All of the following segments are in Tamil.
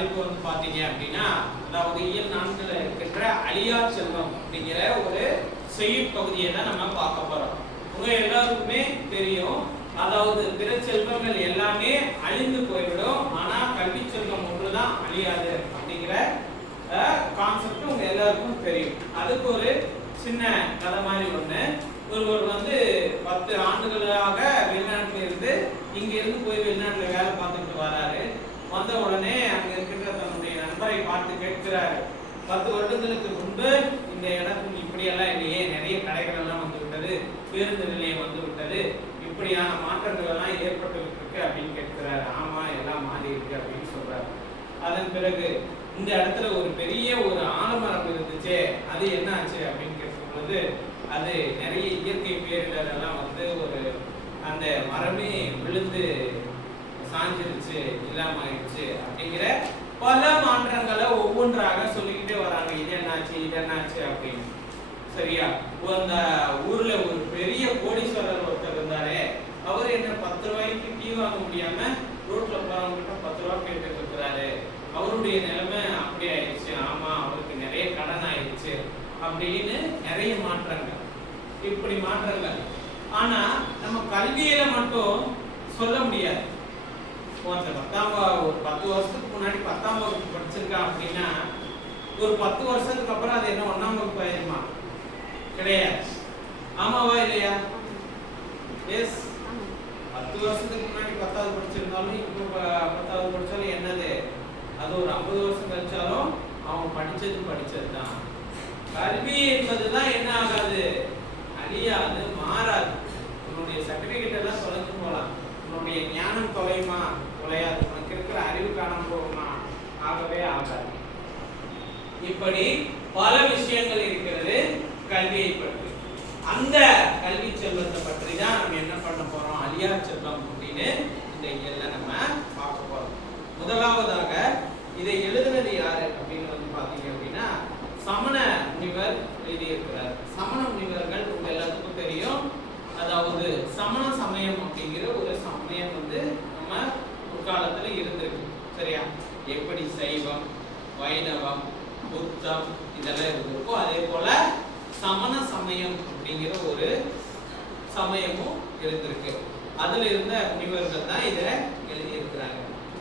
தலைப்பு வந்து பார்த்தீங்க அப்படின்னா அதாவது இயல் நான்கில் இருக்கின்ற அழியா செல்வம் அப்படிங்கிற ஒரு செய்யுட் பகுதியை தான் நம்ம பார்க்க போகிறோம் உங்கள் எல்லாருக்குமே தெரியும். அதாவது பிற செல்வங்கள் எல்லாமே அழிந்து போய்விடும். ஆனால் கல்வி செல்வம் ஒன்றுதான் அழியாது அப்படிங்கிற கான்செப்ட் உங்கள் எல்லாருக்கும் தெரியும். அதுக்கு ஒரு சின்ன கதை மாதிரி ஒன்று ஒருவர் வந்து பத்து ஆண்டுகளாக வெளிநாட்டில் இருந்து இங்கே இருந்து போய் வெளிநாட்டில் வேலை பார்த்துட்டு வராரு. வந்த உடனே அங்க இருக்கின்ற தன்னுடைய நண்பரை பார்த்து கேட்கிறார் பத்து வருடங்களுக்கு முன்பு இந்த இடத்துல இப்படியெல்லாம் இல்லையே நிறைய கடைகள் எல்லாம் வந்து விட்டது பேருந்து நிலையம் வந்து விட்டது இப்படியான மாற்றங்கள் எல்லாம் ஏற்பட்டு இருக்கு அப்படின்னு கேட்கிறாரு. ஆமா எல்லாம் மாறி இருக்கு அப்படின்னு சொல்றாரு. அதன் பிறகு இந்த இடத்துல ஒரு பெரிய ஒரு ஆலமரம் இருந்துச்சே அது என்ன ஆச்சு அப்படின்னு கேட்கும் பொழுது அது நிறைய இயற்கை பேரிடர் எல்லாம் வந்து ஒரு அந்த மரமே விழுந்து சாஞ்சிருச்சு இல்லாம ஆயிடுச்சு அப்படிங்கிற பல மாற்றங்களை ஒவ்வொன்றாக சொல்லிக்கிட்டே வராங்க. இது என்னாச்சு இது என்னாச்சு அப்படின்னு. சரியா? அந்த ஊர்ல ஒரு பெரிய கோடீஸ்வரர் ஒருத்தர் இருந்தாரே அவர் என்ன பத்து ரூபாய்க்கு டீ வாங்க முடியாம ரோட்ல போறவங்க கிட்ட பத்து ரூபாய் கேட்டு இருக்கிறாரு. அவருடைய நிலைமை அப்படி ஆயிடுச்சு. ஆமா அவருக்கு நிறைய கடன் ஆயிடுச்சு அப்படின்னு நிறைய மாற்றங்கள். இப்படி மாற்றங்கள். ஆனா நம்ம கல்வியில மட்டும் சொல்ல முடியாது. ஒருத்தன் பத்தாம் ஒரு பத்து வருஷத்துக்கு முன்னாடி பத்தாம் வகுப்பு படிச்சிருக்கான் அப்படின்னா ஒரு பத்து வருஷத்துக்கு அப்புறம் அது என்ன ஒன்றாம் வகுப்பு ஆயிருமா? கிடையாது. ஆமாவா இல்லையா? எஸ் பத்து வருஷத்துக்கு முன்னாடி பத்தாவது படிச்சிருந்தாலும் இப்போ பத்தாவது படித்தாலும் என்னது? அது ஒரு ஐம்பது வருஷம் கழிச்சாலும் அவன் படித்தது படித்தது தான் கல்வி என்பதுதான் என்ன ஆகாது? அழியாது மாறாது. உன்னுடைய சர்டிஃபிகேட் எல்லாம் தொலைஞ்சு போகலாம் உன்னுடைய ஞானம் தொலையுமா? தொலையாது. உனக்கு இருக்கிற அறிவு காணாம போகுமா? ஆகவே ஆகாது. இப்படி பல விஷயங்கள் இருக்கிறது கல்வியை பற்றி அந்த கல்வி செல்வத்தை பற்றி தான் நம்ம என்ன பண்ண போறோம் அழியா செல்வம் அப்படின்னு இந்த இயல்ல நம்ம பார்க்க போறோம் முதலாவதாக இதை எழுதுனது யாரு அப்படின்னு வந்து பாத்தீங்க அப்படின்னா சமண முனிவர் எழுதியிருக்கிறார் சமண முனிவர்கள் உங்க எல்லாத்துக்கும் தெரியும் அதாவது சமண சமயம் அப்படிங்கிற ஒரு சமயம் வந்து நம்ம முற்காலத்துல இருந்திருக்கு சரியா எப்படி சைவம் வைணவம் புத்தம் இதெல்லாம் இருந்திருக்கோ அதே போல சமண சமயம் அப்படிங்கிற ஒரு சமயமும் இருந்திருக்கு. அதுல இருந்த முனிவர்கள் தான் இதை எழுதியிருக்கிறாங்க.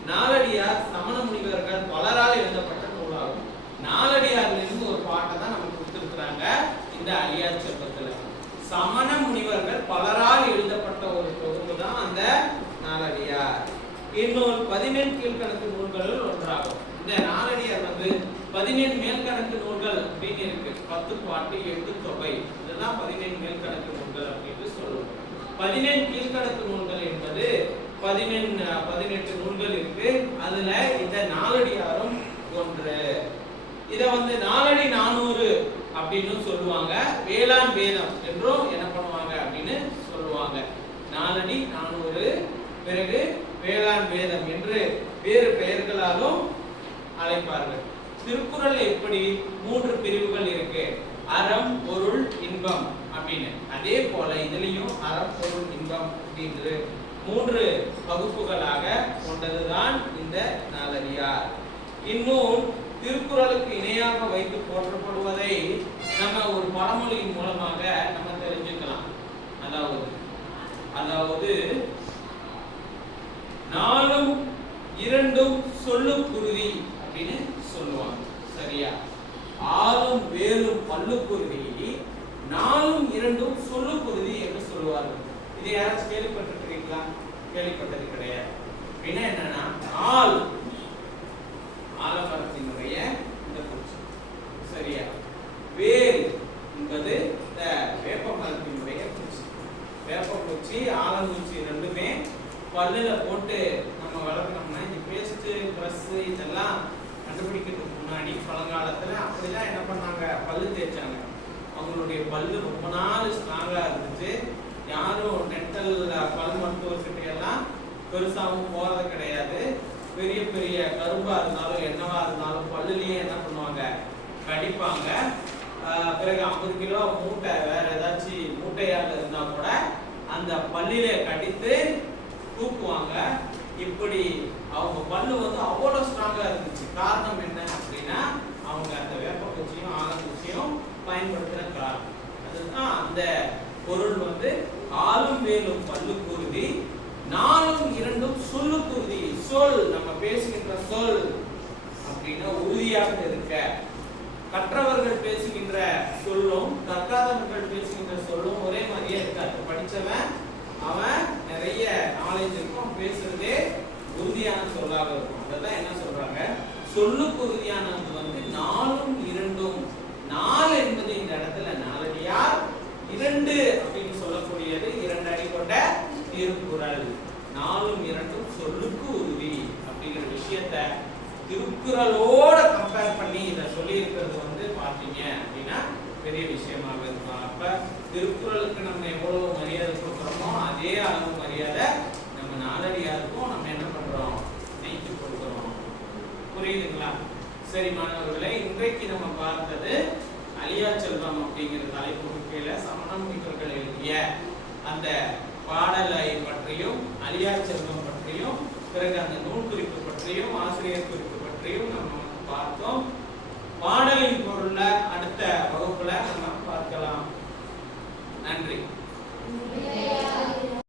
நாலடியார் சமண முனிவர்கள் பலரால் எழுதப்பட்ட நூலாகும். நாலடியார்ல இருந்து ஒரு பாட்டை தான் நமக்கு கொடுத்துருக்குறாங்க இந்த அழியார் செல்வத்துல. சமண முனிவர்கள் பலரால் எழுதப்பட்ட ஒரு தொகுப்பு தான் அந்த நாலடியார். இன்னொரு பதினெண் கீழ்கணக்கு நூல்களில் ஒன்றாகும். இந்த நாலடியார் வந்து பதினேழு மேல்கணக்கு நூல்கள் அப்படின்னு இருக்கு. பத்து பாட்டு எட்டு தொகை. இதெல்லாம் பதினேழு மேல்கணக்கு நூல்கள் அப்படின்னு சொல்லுவோம். பதினேழு கீழ்கணக்கு நூல்கள் என்பது பதினெண் பதினெட்டு நூல்கள் இருக்கு. அதுல இந்த நாலடியாரும் ஒன்று. இதை வந்து நாலடி நானூறு அப்படின்னு சொல்லுவாங்க. வேளாண் வேதம் என்றும் என்ன பண்ணுவாங்க அப்படின்னு சொல்லுவாங்க. நாலடி நானூறு பிறகு வேளாண் வேதம் என்று வேறு பெயர்களாலும் அழைப்பார்கள். திருக்குறள் எப்படி மூன்று பிரிவுகள் இருக்கு? அறம் பொருள் இன்பம் அப்படின்னு. அதே போல இதுலயும் அறம் பொருள் இன்பம் அப்படின்று மூன்று வகுப்புகளாக கொண்டதுதான் இந்த நாலடியார் இன்னும் திருக்குறளுக்கு இணையாக வைத்து போற்றப்படுவதை நம்ம ஒரு பழமொழியின் மூலமாக நம்ம தெரிஞ்சுக்கலாம். அதாவது அதாவது நாலும் இரண்டும் சொல்லுக்குருதி அப்படின்னு சொல்லுவாங்க. சரியா? ஆளும் வேலும் பல்லுக்குருதி நாலும் இரண்டும் சொல்லுக்குருதி என்று சொல்லுவார்கள். இதை யாராச்சும் கேள்விப்பட்டிருக்கிறீங்களா? கேள்விப்பட்டது கிடையாது. அப்படின்னா என்னன்னா ஆள். ஆலமரத்தினுடைய இந்த பூச்சி. சரியா? வேல் என்பது இந்த வேப்ப மரத்தினுடைய பூச்சி. வேப்ப பூச்சி ஆலம்பூச்சி ரெண்டுமே பல்லுல போட்டு நம்ம வளர்க்கணும்னா இந்த பேஸ்ட் ப்ரஷ் இதெல்லாம் கண்டுபிடிக்கிறதுக்கு முன்னாடி பழங்காலத்தில் அப்படிலாம் என்ன பண்ணாங்க? பல்லு தேய்ச்சாங்க. அவங்களுடைய பல்லு ரொம்ப நாள் ஸ்ட்ராங்காக இருந்துச்சு. யாரும் டென்டல் பல் மருத்துவர்கிட்ட எல்லாம் பெருசாகவும் போகிறது கிடையாது. பெரிய பெரிய கரும்பாக இருந்தாலும் என்னவா இருந்தாலும் பல்லுலேயே என்ன பண்ணுவாங்க? கடிப்பாங்க. பிறகு ஐம்பது கிலோ மூட்டை வேற ஏதாச்சும் மூட்டையாக இருந்தால் கூட அந்த பல்லில கடித்து தூக்குவாங்க. இப்படி அவங்க பல்லு வந்து அவ்வளோ ஸ்ட்ராங்காக காரணம் என்ன அப்படின்னா அவங்க அந்த வேப்ப குச்சியும் ஆலங்குச்சியும் பயன்படுத்துகிற காரணம். அதுதான் அந்த பொருள் வந்து ஆளும் வேலும் பல்லு குருதி நாளும் இரண்டும் சொல்லு குருதி. சொல் நம்ம பேசுகின்ற சொல் அப்படின்னா உறுதியாக இருக்க. கற்றவர்கள் பேசுகின்ற சொல்லும் கற்காதவர்கள் பேசுகின்ற சொல்லும் ஒரே மாதிரியே இருக்காது படித்தவன் அவன் நிறைய நாலேஜ் இருக்கும் பேசுறதே உறுதியான சொல்லாக இருக்கும். அதான் என்ன சொல்ல சொல்லுக்கு உறுதியானது வந்து நாலும் இரண்டும். நாலு என்பது இந்த இடத்துல நாலடியார் இரண்டு அப்படின்னு சொல்லக்கூடியது இரண்டு அடி கொண்ட திருக்குறள். நாலும் இரண்டும் சொல்லுக்கு உறுதி அப்படிங்கிற விஷயத்த திருக்குறளோட கம்பேர் பண்ணி இதை சொல்லி இருக்கிறது வந்து பார்த்தீங்க அப்படின்னா பெரிய விஷயமாக இருக்கும் அப்ப திருக்குறளுக்கு நம்ம எவ்வளவு மரியாதை கொடுக்குறோமோ அதே அளவு மரியாதை நம்ம நாலடியாருக்கும் நம்ம என்ன பண்றோம்? புரியுதுங்களா? சரி மாணவர்களே இன்றைக்கு நம்ம பார்த்தது அலியா செல்வம் அப்படிங்கிற தலைப்புக்கு கீழே சமணமிக்கர்கள் எழுதிய அந்த பாடலை பற்றியும் அலியா செல்வம் பற்றியும் பிறகு அந்த நூல் குறிப்பு பற்றியும் ஆசிரியர் குறிப்பு பற்றியும் நம்ம பார்த்தோம். பாடலின் பொருள்ல அடுத்த வகுப்புல நம்ம பார்க்கலாம். நன்றி.